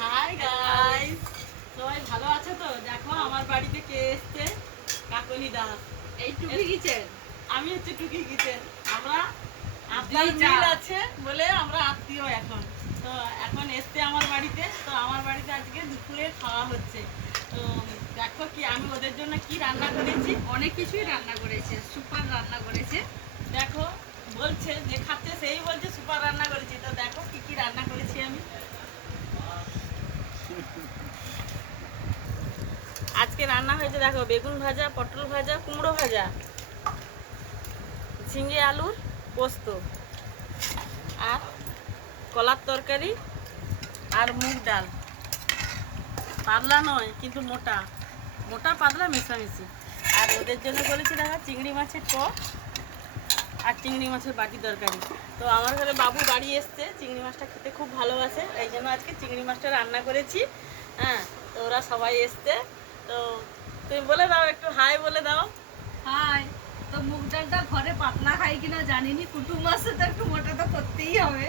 Hi guys, সবাই ভালো আছে তো? দেখো আমার বাড়িতে কে এসছে, কাকলি দাস। এই টুকি কিচেন। আমি হচ্ছে টুকি কিচেন। আমরা আত্মীয় মিল আছে বলে আমরা আত্মীয় এখন। তো এখন এসছে আমার বাড়িতে, তো আমার বাড়িতে আজকে দুপুরে খাওয়া হচ্ছে। তো দেখো কি আমি ওদের জন্য কি রান্না করেছি। অনেক কিছুই রান্না করেছে, সুপার রান্না করেছে। দেখো বলছে যে খাচ্ছে সেই বলছে সুপার রান্না করেছি। তো দেখো কি কি রান্না করেছি আমি। আজকে রান্না হয়েছে দেখো বেগুন ভাজা, পটল ভাজা, কুমড়ো ভাজা, ঝিঙে আলুর পোস্ত, আর কলার তরকারি, আর মুগ ডাল। পাতলা নয় কিন্তু মোটা, মোটা পাতলা মেশামেশি। আর ওদের জন্য বলেছি দেখো চিংড়ি মাছের টক আর চিংড়ি মাছের বাটি তরকারি। তো আমার ঘরে বাবু বাড়ি এসছে, চিংড়ি মাছটা খেতে খুব ভালোবাসে, এই জন্য আজকে চিংড়ি মাছটা রান্না করেছি। হ্যাঁ, তো ওরা সবাই এসছে। তো তুমি বলে দাও, একটু হাই বলে দাও। হাই। তো মুগ ডালটা ঘরে পাতলা খাই কিনা জানিনি, কুটুম আসছে তো একটু মোটা তো করতেই হবে।